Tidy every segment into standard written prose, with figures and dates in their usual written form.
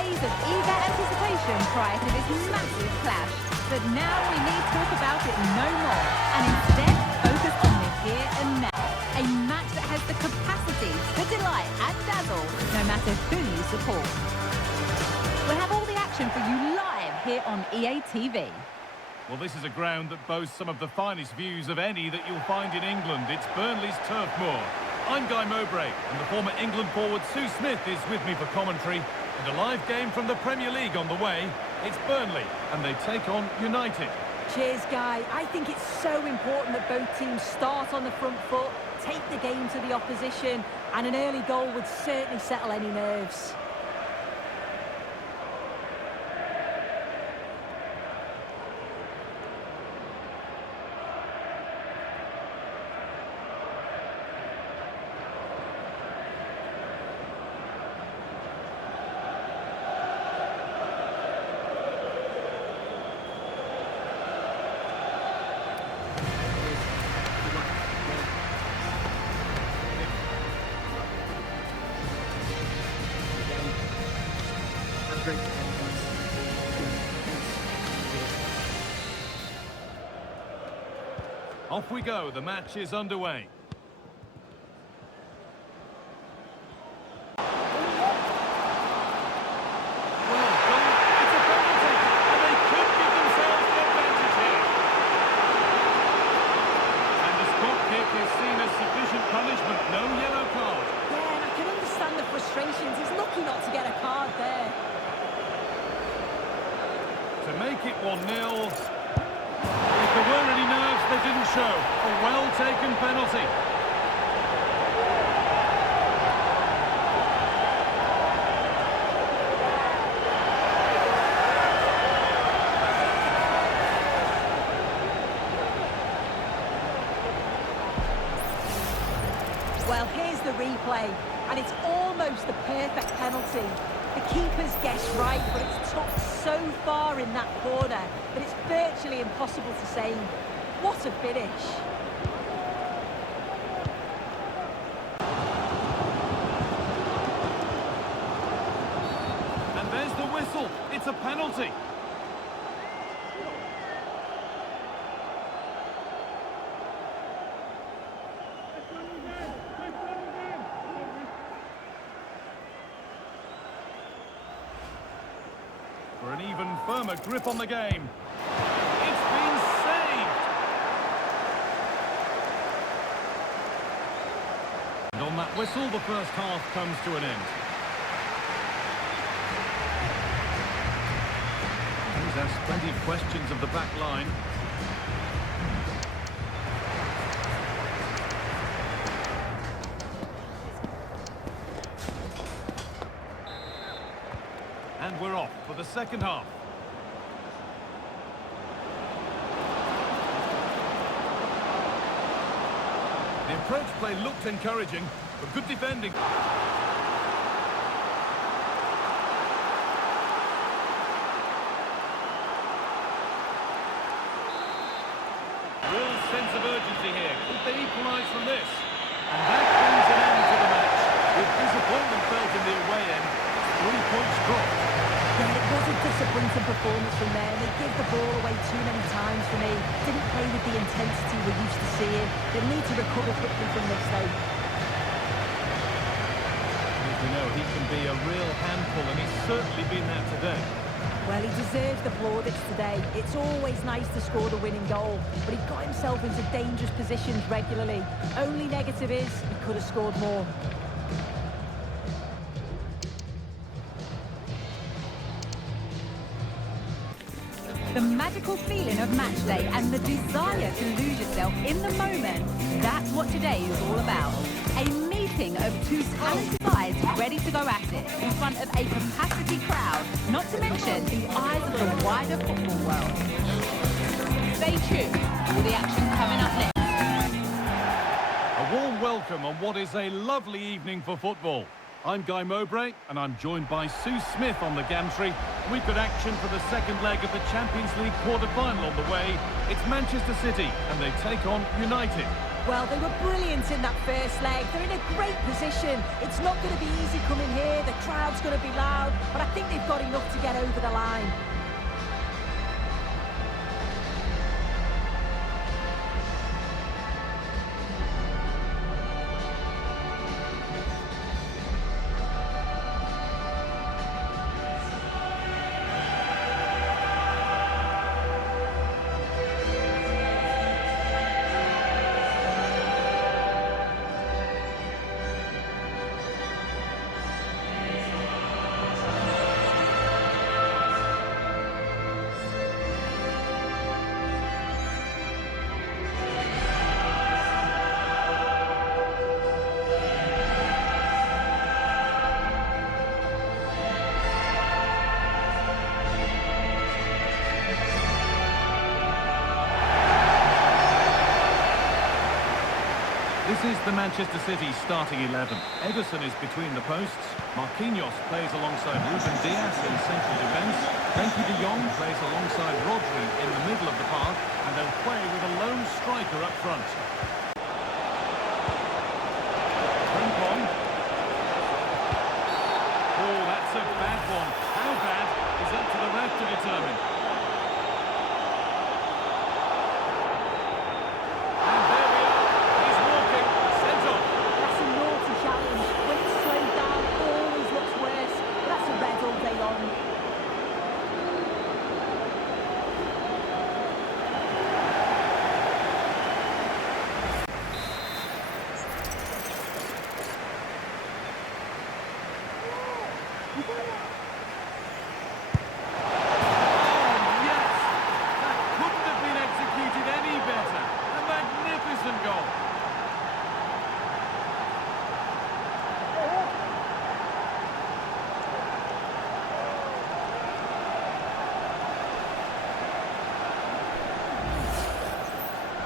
days of eager anticipation prior to this massive clash. But now we need talk about it no more, and instead focus on the here and now. A match that has the capacity to delight and dazzle, no matter who you support. We'll have all the action for you live here on EA TV. Well, this is a ground that boasts some of the finest views of any that you'll find in England. It's Burnley's turf moor. I'm Guy Mowbray, and the former England forward Sue Smith is with me for commentary. And a live game from the Premier League on the way. It's Burnley, and they take on United. Cheers, Guy. I think it's so important that both teams start on the front foot, take the game to the opposition, and an early goal would certainly settle any nerves. Off we go, the match is underway. Well done, it's a penalty, and they could give themselves the advantage here. And the spot kick is seen as sufficient punishment, no yellow card. Yeah, and I can understand the frustrations. He's lucky not to get a card there. To make it 1-0. If there were any nerves, they didn't show. A well-taken penalty. Well, here's the replay, and it's almost the perfect penalty. The keeper's guessed right, but it's tucked so far in that corner that it's virtually impossible to save. What a finish. And there's the whistle. It's a penalty. For an even firmer grip on the game. It's been saved! And on that whistle, the first half comes to an end. He's asked plenty of questions of the back line. And we're off for the second half. The approach play looked encouraging, but good defending. Real sense of urgency here. Could they equalise from this? And that brings an end to the match. With disappointment felt in the away end, 3 points dropped. Yeah, it was a disappointing performance from there. They gave the ball away too many times for me. Didn't play with the intensity we're used to seeing. They need to recover quickly from this, though. As we know, he can be a real handful, and he's certainly been that today. Well, he deserves the plaudits today. It's always nice to score the winning goal, but he got himself into dangerous positions regularly. Only negative is he could have scored more. The magical feeling of match day and the desire to lose yourself in the moment, that's what today is all about. A meeting of two talented sides ready to go at it in front of a capacity crowd, not to mention the eyes of the wider football world. Stay tuned, all the action coming up next. A warm welcome on what is a lovely evening for football. I'm Guy Mowbray, and I'm joined by Sue Smith on the gantry. We've got action for the second leg of the Champions League quarter-final on the way. It's Manchester City, and they take on United. Well, they were brilliant in that first leg. They're in a great position. It's not going to be easy coming here. The crowd's going to be loud, but I think they've got get over the line. This is the Manchester City starting 11. Ederson is between the posts. Marquinhos plays alongside Ruben Dias in central defence. Frenkie de Jong plays alongside Rodri in the middle of the park. And they'll play with a lone striker up front. Frimpong. Oh, that's a bad one. How bad is up to the ref to determine.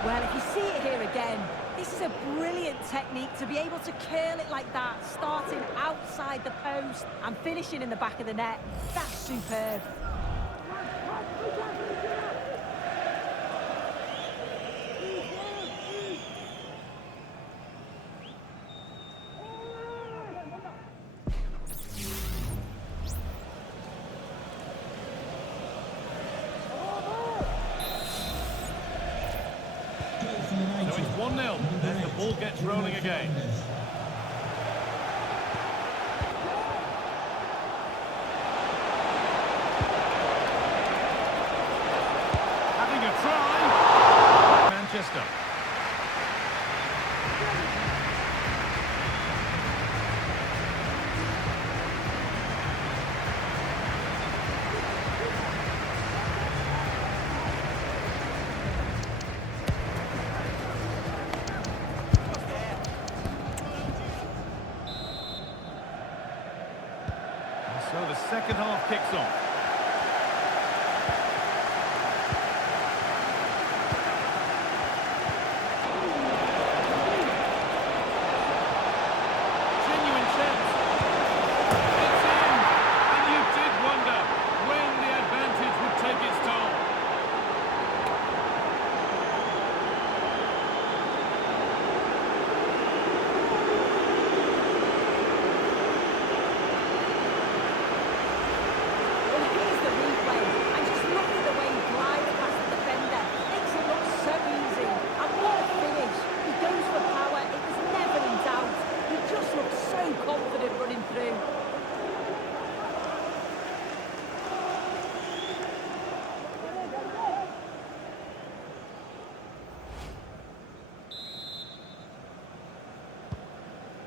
Well, if you see it here again, this is a brilliant technique to be able to curl it like that, starting outside the post and finishing in the back of the net. That's superb. So it's 1-0 as the ball gets rolling again. Having a try. Manchester. So the second half kicks off. Genuine chance. It's in. And you did wonder when the advantage would take its toll.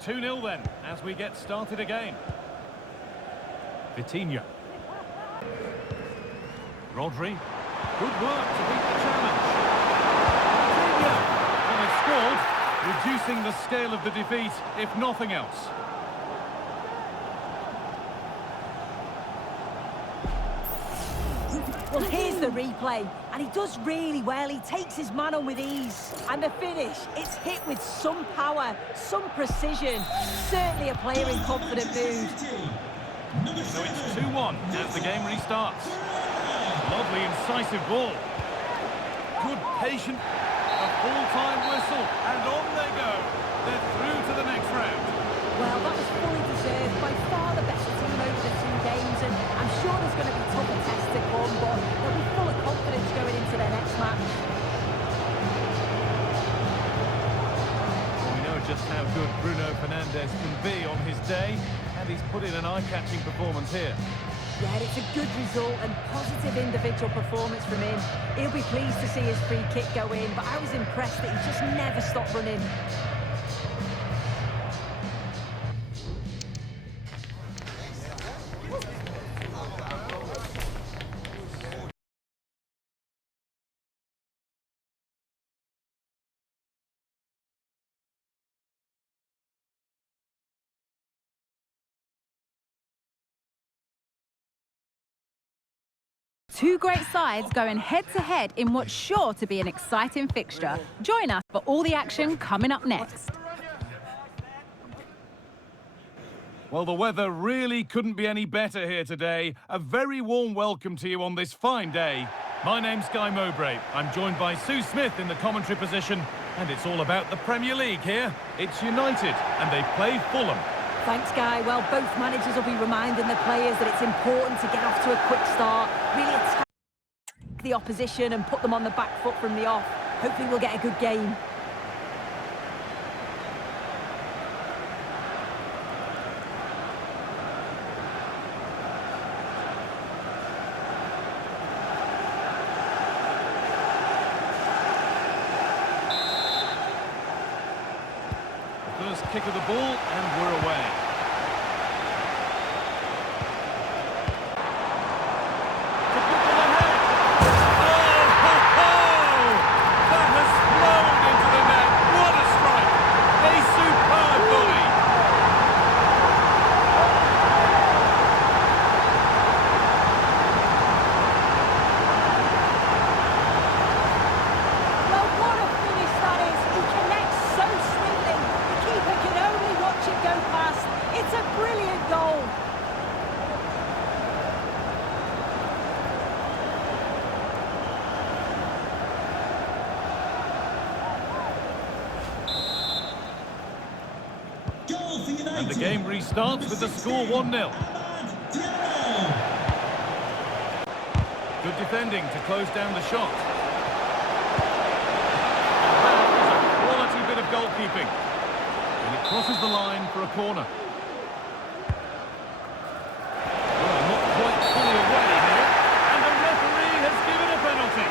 Two 2-0 then, as we get started again. Vitinha. Rodri. Good work to beat the challenge. Vitinha. And they've scored, reducing the scale of the defeat, if nothing else. Well, here's the replay, and he does really well. He takes his man on with ease. And the finish, it's hit with some power, some precision. Certainly a player in confident mood. So it's 2-1 as the game restarts. Lovely incisive ball. Good patient. A full-time whistle, and on they go. They're through to the next round. Well, that was fully deserved. By far the best team over the 2 games, and I'm sure there's going to be how good Bruno Fernandes can be on his day, and he's put in an eye-catching performance here. Yeah, it's a good result and positive individual performance from him. He'll be pleased to see his free kick go in, but I was impressed that he just never stopped running. Two great sides going head-to-head in what's sure to be an exciting fixture. Join us for all the action coming up next. Well, the weather really couldn't be any better here today. A very warm welcome to you on this fine day. My name's Guy Mowbray. I'm joined by Sue Smith in the commentary position, and it's all about the Premier League here. It's United, and they play Fulham. Thanks, Guy. Well, both managers will be reminding the players that it's important to get off to a quick start, really attack the opposition and put them on the back foot from the off. Hopefully we'll get a good game. First kick of the ball, and we're away. To put them ahead. Oh, ho, ho! That has flown into the net. What a strike! A superb volley. Well, what a finish that is. He connects so sweetly. The keeper can only watch it go past. It's a brilliant goal. And the game restarts with the score 1-0. Good defending to close down the shot. That is a quality bit of goalkeeping. And it crosses the line for a corner. Well, not quite fully away here. And the referee has given a penalty.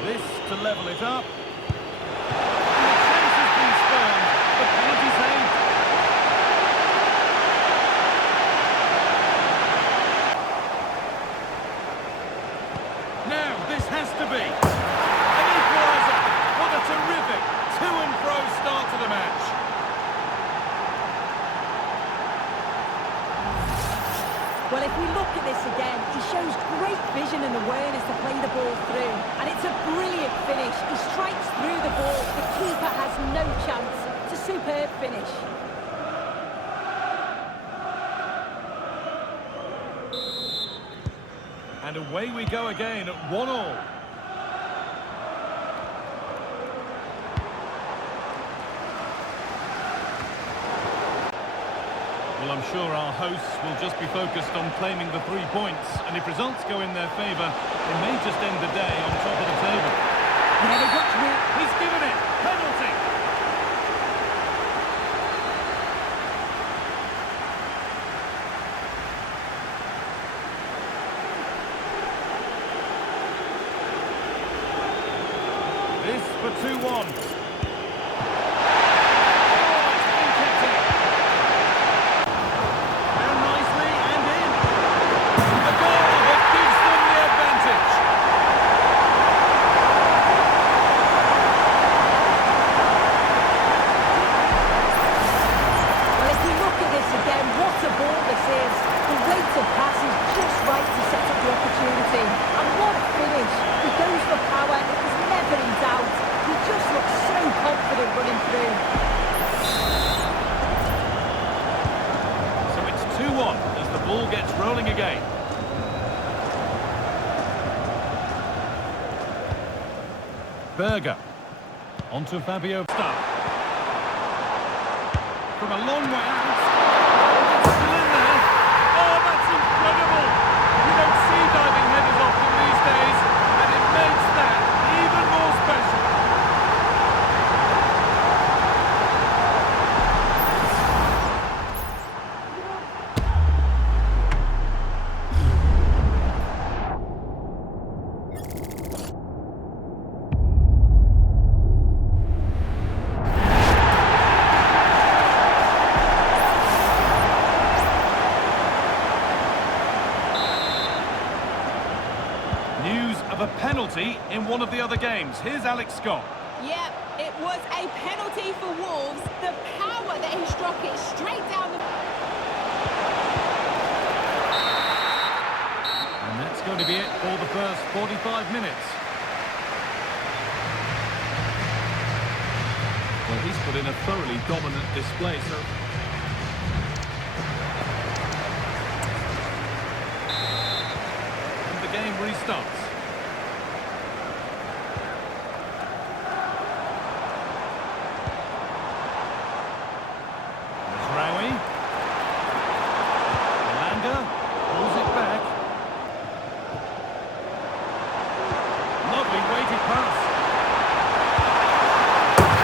This to level it up. And the chance has been spurned. The penalty saved. Now this has to be an equaliser. What a terrific to-and-fro start to the match. Well, if we look at this again, he shows great vision and awareness to play the ball through. And it's a brilliant finish. He strikes through the ball. The keeper has no chance. It's a superb finish. And away we go again at 1-1. Well, I'm sure our hosts will just be focused on claiming the 3 points, and if results go in their favour, they may just end the day on top of the table. Yeah, they've got to... He's given it! Penalty! This for 2-1. As the ball gets rolling again. Berger. On to Fabio. Start. From a long way out. It's still in there. Oh, that's incredible. You don't see diving headers often these days, and it makes that even more special. News of a penalty in one of the other games. Here's Alex Scott. Yep, it was a penalty for Wolves. The power that he struck it straight down the... And that's going to be it for the first 45 minutes. Well, he's put in a thoroughly dominant display, so... The game restarts. Mazraoui. Elanga pulls it back. Lovely weighted pass.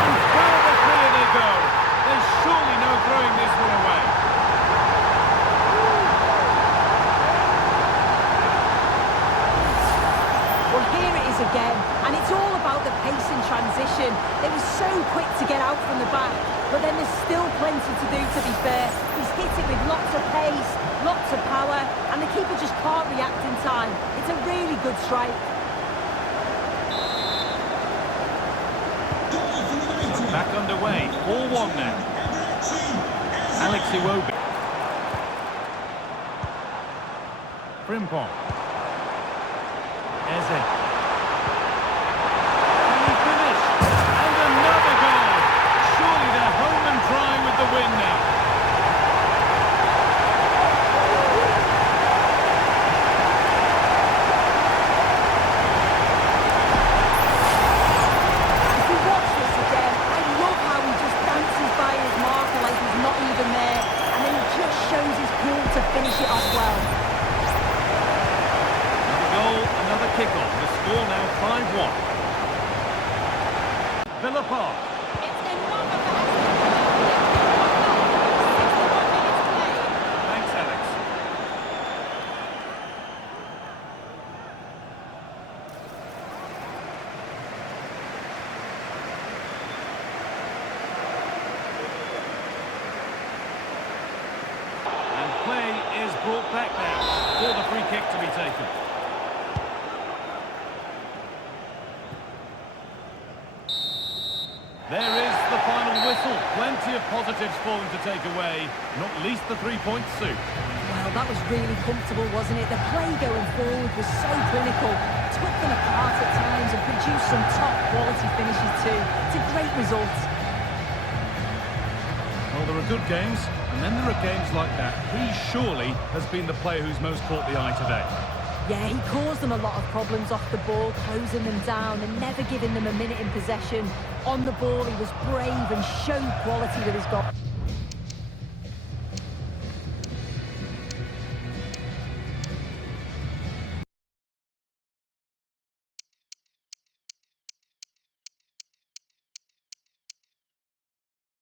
And further clear they go. There's surely no throwing this one away. Again, and it's all about the pace and transition. They were so quick to get out from the back, but then there's still plenty to do, to be fair. He's hit it with lots of pace, lots of power, and the keeper just can't react in time. It's a really good strike. Back underway, 4-1 now. Alex Iwobi. Frimpong. Eze. The win now. If you watch this again, I love how he just dances by his marker like he's not even there, and then he just shows his pool to finish it off well. Another goal, another kick-off. The score now 5-1. Villa Park. It's another for brought back now for the free kick to be taken. There is the final whistle. Plenty of positives for them to take away, not least the 3 points suit. Well, that was really comfortable, wasn't it? The play going forward was so clinical, took them apart at times and produced some top quality finishes too. It's a great result. Well, there are good games, and then there are games like that. He surely has been the player who's most caught the eye today. Yeah, he caused them a lot of problems off the ball, closing them down and never giving them a minute in possession. On the ball, he was brave and showed quality with his goal.